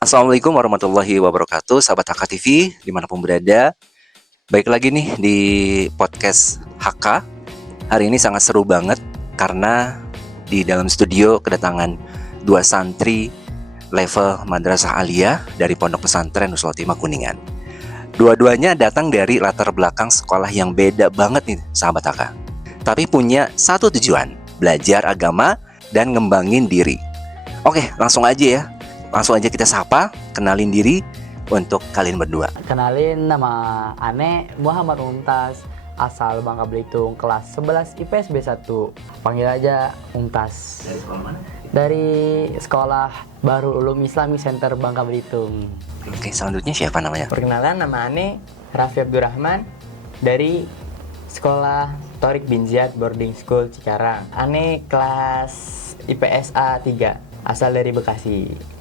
Assalamualaikum warahmatullahi wabarakatuh, sahabat HK TV dimanapun berada. Baik lagi nih di podcast HK. Hari ini sangat seru banget karena di dalam studio kedatangan dua santri level Madrasah Aliyah dari Pondok Pesantren Nuslotimah Kuningan. Dua-duanya datang dari latar belakang sekolah yang beda banget nih sahabat HK. Tapi punya satu tujuan, belajar agama dan ngembangin diri. Oke, langsung aja ya. Langsung aja kita sapa, kenalin diri untuk kalian berdua. Kenalin, nama Ane Muhammad Mumtaz, asal Bangka Belitung, kelas 11 IPS B1. Panggil aja Mumtaz. Dari sekolah mana? Dari Sekolah Baru Ulum Islami Center Bangka Belitung. Oke, selanjutnya siapa namanya? Perkenalan, nama Ane Raffi Abdurrahman dari Sekolah Torik bin Ziyad Boarding School Cikarang. Ane kelas IPS A3, asal dari Bekasi.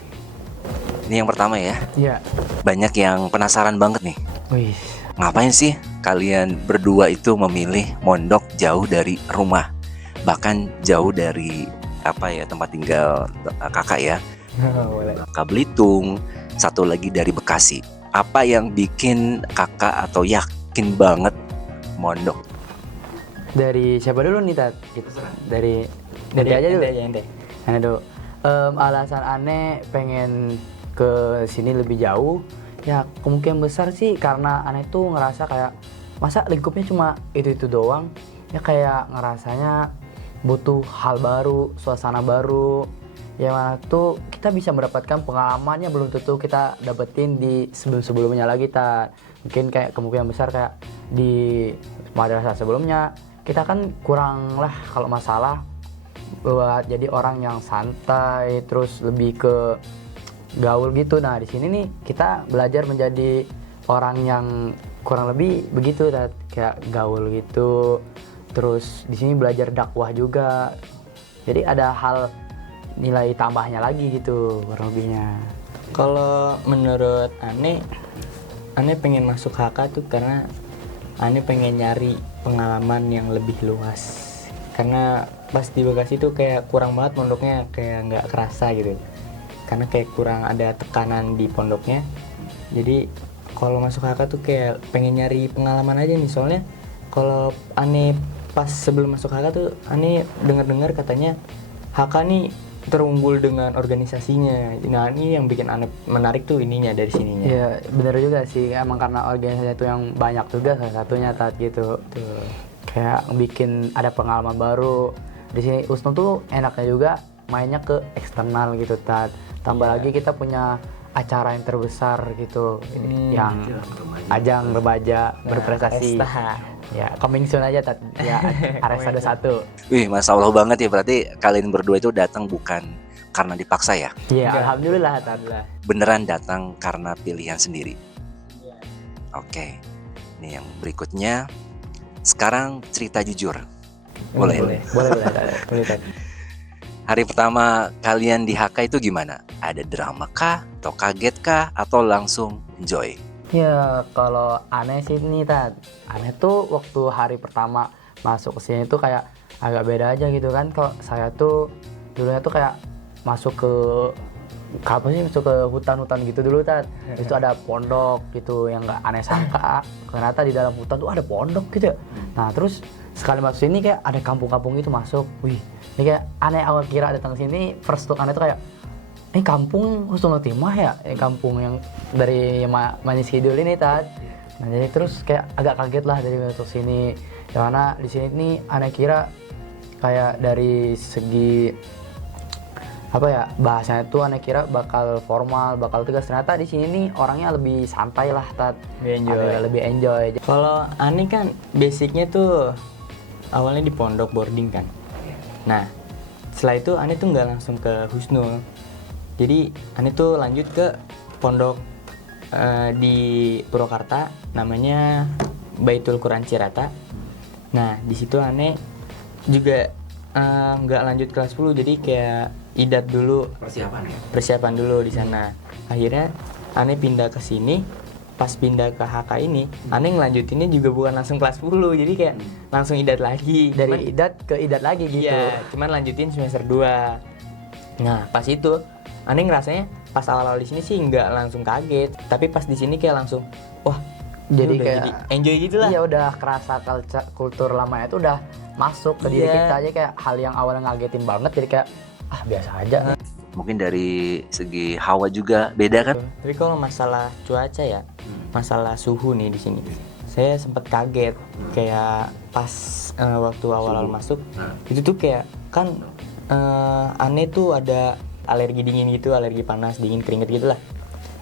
Ini yang pertama ya. Iya. Banyak yang penasaran banget nih. Wih. Ngapain sih kalian berdua itu memilih mondok jauh dari rumah? Bahkan jauh dari tempat tinggal kakak ya. Boleh. Kakak Belitung, satu lagi dari Bekasi. Apa yang bikin kakak atau yakin banget mondok? Dari siapa dulu nih, Tat? Gitu. Dari aja dulu. Ente. Ane dulu. Alasan Ane pengen ke sini lebih jauh, ya kemungkinan besar sih karena Ane tuh ngerasa kayak masa lingkupnya cuma itu doang, ya kayak ngerasanya butuh hal baru, suasana baru, yang mana tuh kita bisa mendapatkan pengalamannya belum tentu kita dapetin di sebelumnya lagi. Mungkin kayak kemungkinan besar kayak di madrasah sebelumnya kita kan kurang lah kalau masalah buat jadi orang yang santai, terus lebih ke gaul gitu. Nah di sini nih kita belajar menjadi orang yang kurang lebih begitu, kayak gaul gitu. Terus di sini belajar dakwah juga. Jadi ada hal nilai tambahnya lagi gitu kurang lebihnya. Kalau menurut Ane pengen masuk HK tuh karena Ane pengen nyari pengalaman yang lebih luas. Karena pas di Bekasi tuh kayak kurang banget pondoknya, kayak nggak kerasa gitu. Karena kayak kurang ada tekanan di pondoknya. Jadi kalau masuk HK tuh kayak pengen nyari pengalaman aja nih. Soalnya kalau Ane pas sebelum masuk HK tuh Ane dengar katanya HK nih terunggul dengan organisasinya. Nah ini yang bikin Ane menarik tuh ininya dari sininya. Iya bener juga sih, emang karena organisasi itu yang banyak juga salah satunya gitu. Tuh. Kayak bikin ada pengalaman baru. Di sini Usnu tuh enaknya juga mainnya ke eksternal gitu, tambah lagi kita punya acara yang terbesar gitu, yang ajang remaja berprestasi. Ya, coming soon aja ya, Aresa 21. Wih, Masya Allah banget ya, berarti kalian berdua itu datang bukan karena dipaksa ya? Iya, Enggak. alhamdulillah Beneran datang karena pilihan sendiri. Oke, ini yang berikutnya. Sekarang cerita jujur. Boleh. Boleh. Hari pertama kalian di HK itu gimana? Ada drama kah? Atau kaget kah? Atau langsung enjoy? Ya kalau aneh sih nih aneh tuh waktu hari pertama masuk ke sini tuh kayak agak beda aja gitu kan. Kalau saya tuh dulunya tuh kayak masuk ke hutan-hutan gitu dulu itu ada pondok gitu yang nggak aneh sangka, ternyata di dalam hutan tuh ada pondok gitu. Nah terus sekali masuk sini kayak ada kampung-kampung gitu masuk, wih ini kayak aneh, awal kira datang sini first look aneh tuh kayak ini kampung Husnul Khotimah ya, kampung yang dari Manis Kidul ini Nah jadi terus kayak agak kaget lah dari masuk sini, karena di sini nih aneh kira kayak dari segi bahasanya tuh aneh kira bakal formal, bakal tegas, ternyata di sini nih orangnya lebih santai lah lebih enjoy. Kalau Ani kan basicnya tuh awalnya di pondok boarding kan. Nah setelah itu Ani tuh nggak langsung ke Husnul, jadi Ani tuh lanjut ke pondok di Purwakarta namanya Baitul Quran Cirata. Nah di situ Ani juga nggak lanjut kelas 10, jadi kayak idat dulu, persiapan dulu di sana. Akhirnya Ane pindah ke sini. Pas pindah ke HK ini, Ane ngelanjutinnya juga bukan langsung kelas 10, jadi kayak langsung idat lagi. Dari idat ke idat lagi gitu. Iya, cuman lanjutin semester 2. Nah pas itu Ane ngerasanya pas awal-awal di sini sih nggak langsung kaget, tapi pas di sini kayak langsung wah Jadi udah kayak jadi enjoy gitu lah. iya udah kerasa kultur lamanya itu udah masuk ke diri Iya. kita aja, kayak hal yang awalnya ngagetin banget jadi kayak biasa aja. Mungkin dari segi hawa juga beda kan? Tapi kalau masalah cuaca ya, masalah suhu nih di sini, saya sempat kaget kayak pas waktu awal-awal masuk itu tuh kayak kan aneh tuh ada alergi dingin gitu, alergi panas, dingin, keringet gitu lah.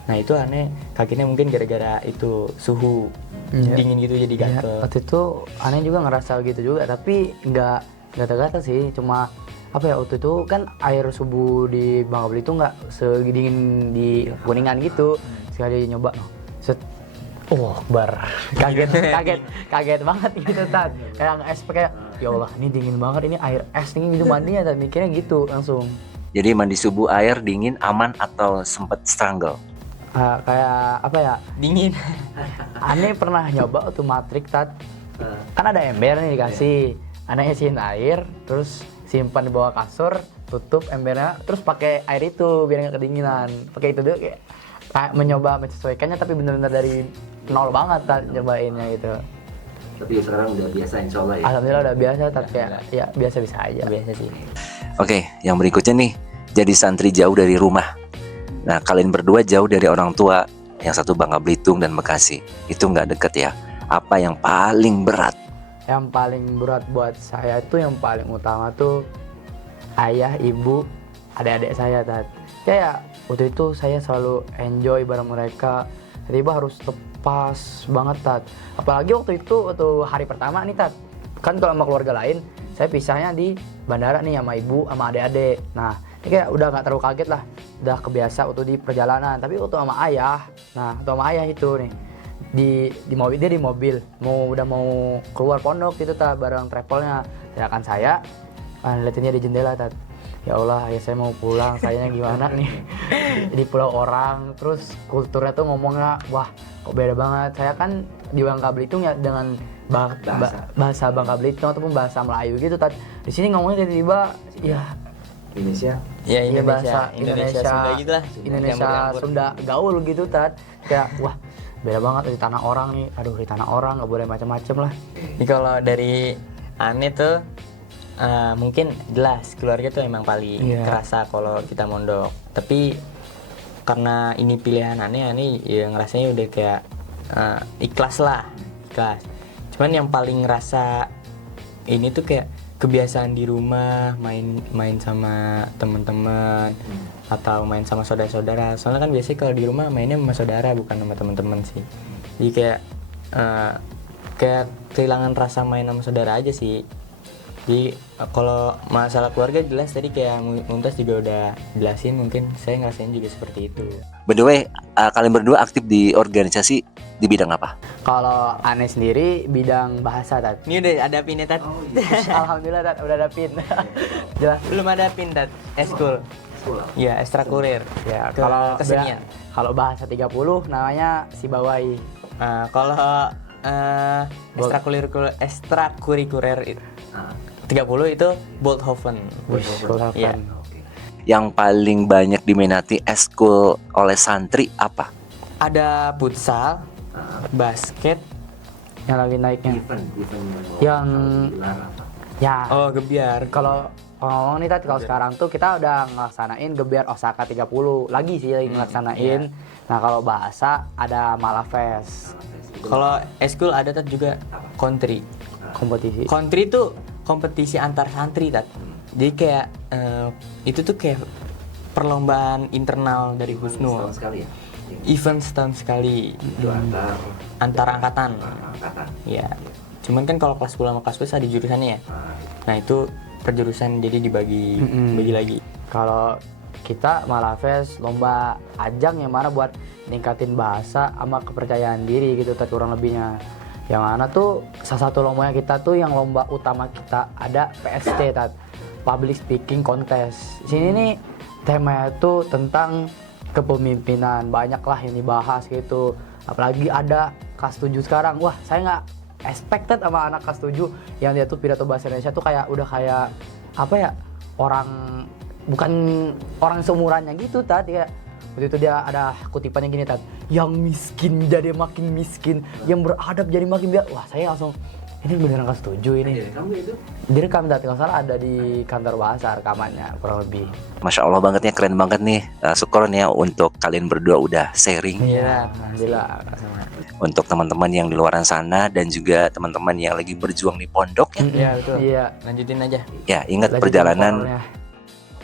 Nah itu aneh kakinya mungkin gara-gara itu suhu dingin gitu jadi Ya, gatel. waktu itu aneh juga ngerasa gitu juga, tapi nggak gatal-gatal sih, cuma apa ya, waktu itu kan air subuh di Bangka Belitung nggak sedingin di Kuningan gitu. Sekali nyoba, set, bar, kaget banget gitu Tat. Kayak nge-expect kayak, ya Allah ini dingin banget, ini air es dingin gitu mandinya, Tat, mikirnya gitu langsung. Jadi mandi subuh air dingin aman atau sempet strangle? Kayak apa ya, Dingin. aneh pernah nyoba waktu matrik Tat, kan ada ember nih dikasih, aneh isiin air, terus simpan di bawah kasur, tutup embernya, terus pakai air itu biar nggak kedinginan, pakai itu dulu kayak mencoba menyesuaikannya, tapi benar-benar dari nol banget Tat nyobainnya gitu. Tapi sekarang udah biasa insya Allah ya. Alhamdulillah udah biasa Tat, kayak ya biasa-biasa aja. Biasa sih. Oke, yang berikutnya nih, jadi santri jauh dari rumah. Nah, kalian berdua jauh dari orang tua, yang satu Bangka Belitung dan Bekasi. Itu nggak deket ya. Apa yang paling berat? Yang paling berat buat saya itu, yang paling utama tuh ayah, ibu, adik-adik saya Tat. Kayak waktu itu saya selalu enjoy bareng mereka, tiba-tiba harus lepas banget Tat. Apalagi waktu itu, waktu hari pertama nih Tat, kan kalau sama keluarga lain saya pisahnya di bandara nih sama ibu sama adik-adik. Nah ini kayak udah nggak terlalu kaget lah, udah kebiasa waktu di perjalanan. Tapi waktu sama ayah, nah waktu sama ayah itu nih di mobil, dia di mobil udah mau keluar pondok gitu Tat bareng travelnya, sedangkan saya liatinnya di jendela Tat. Ya Allah, ya saya mau pulang, sayanya gimana nih di pulau orang, terus kulturnya tuh ngomongnya wah kok beda banget. Saya kan di Bangka Belitung ya dengan bahasa Bangka Belitung ataupun bahasa Melayu gitu Tat. Di sini ngomongnya tiba-tiba ya Indonesia. Ya iya, bahasa Indonesia Sunda gitu lah. Indonesia Campur-campur. Sunda gaul gitu Tat. Kayak wah beda banget di tanah orang nih. Aduh, di tanah orang nggak boleh macam-macam lah. Ini kalau dari aneh tuh mungkin jelas keluarga tuh emang paling Iya. kerasa kalau kita mondok. Tapi karena ini pilihan aneh ya ngerasanya udah kayak ikhlas lah, ikhlas. Cuman yang paling ngerasa ini tuh kayak kebiasaan di rumah, main sama teman-teman atau main sama saudara-saudara. Soalnya kan biasanya kalau di rumah mainnya sama saudara bukan sama teman-teman sih. Jadi kayak kehilangan rasa main sama saudara aja sih. Jadi kalau masalah keluarga jelas tadi kayak Mumtaz juga udah jelasin, mungkin saya ngerasain juga seperti itu. By the way, kalian berdua aktif di organisasi di bidang apa? Kalau aneh sendiri bidang bahasa Tat. Ini udah ada pin ya, Tat? Alhamdulillah Tat, udah ada pin. Jelas. Belum ada pin, Tat. Eskul. Iya, ekstrakurir. Ya, Ke- kalau kesenian. kalau bahasa 30 namanya si bawai. Kalau ekstrakurikuler 30 itu Bolthoven. Iya. Yang paling banyak diminati eskul oleh santri apa? Ada futsal, basket, Yang lagi naiknya. Yang ya oh gebiar. kalau ngomong nih Tat, kalau sekarang tuh kita udah ngelaksanain gebiar Osaka 30 lagi sih lagi ngelaksanain. Nah, kalau bahasa ada Malafest Kalau eskul ada Tat juga country. kompetisi. Country itu kompetisi antar santri, Tat. Jadi kayak itu tuh kayak perlombaan internal dari Husnul. Sekali ya. Event setahun sekali. Antar angkatan. Ya. Cuman kan kalau kelas 10 sama kelas 11 ada jurusannya ya. Nah, itu per jurusan jadi dibagi lagi. Kalau kita Malafest lomba ajang yang mana buat ningkatin bahasa sama kepercayaan diri gitu Tat, kurang lebihnya. Yang mana tuh salah satu lombanya kita tuh yang lomba utama kita ada PST Tat, Public Speaking Contest. Sini nih temanya tuh tentang kepemimpinan, banyak lah yang dibahas gitu. Apalagi ada kelas 7 sekarang. Wah, saya nggak expected sama anak kelas 7 yang dia tuh pidato bahasa Indonesia tuh kayak udah kayak apa ya, orang bukan orang seumurannya gitu Tat, kayak Waktu itu dia ada kutipannya gini, Tat. Yang miskin jadi makin miskin, yang beradab jadi makin biar. Wah, saya langsung ini beneran gak setuju ini. Direkam, Tat. Kalau salah ada di kantor bahasa rekamannya kurang lebih. Masya Allah bangetnya, keren banget nih. Syukur nih ya untuk kalian berdua udah sharing. Iya, alhamdulillah. Untuk teman-teman yang di luaran sana dan juga teman-teman yang lagi berjuang di pondok ya. Iya betul. Iya. Lanjutin aja. Ya, ingat Lanjutin perjalanan moralnya.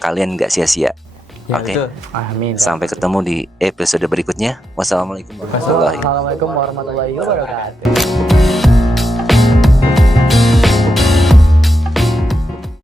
kalian gak sia-sia. Ya, Oke. betul. Amin. Sampai ketemu di episode berikutnya. Wassalamualaikum warahmatullahi wabarakatuh. Assalamualaikum warahmatullahi wabarakatuh.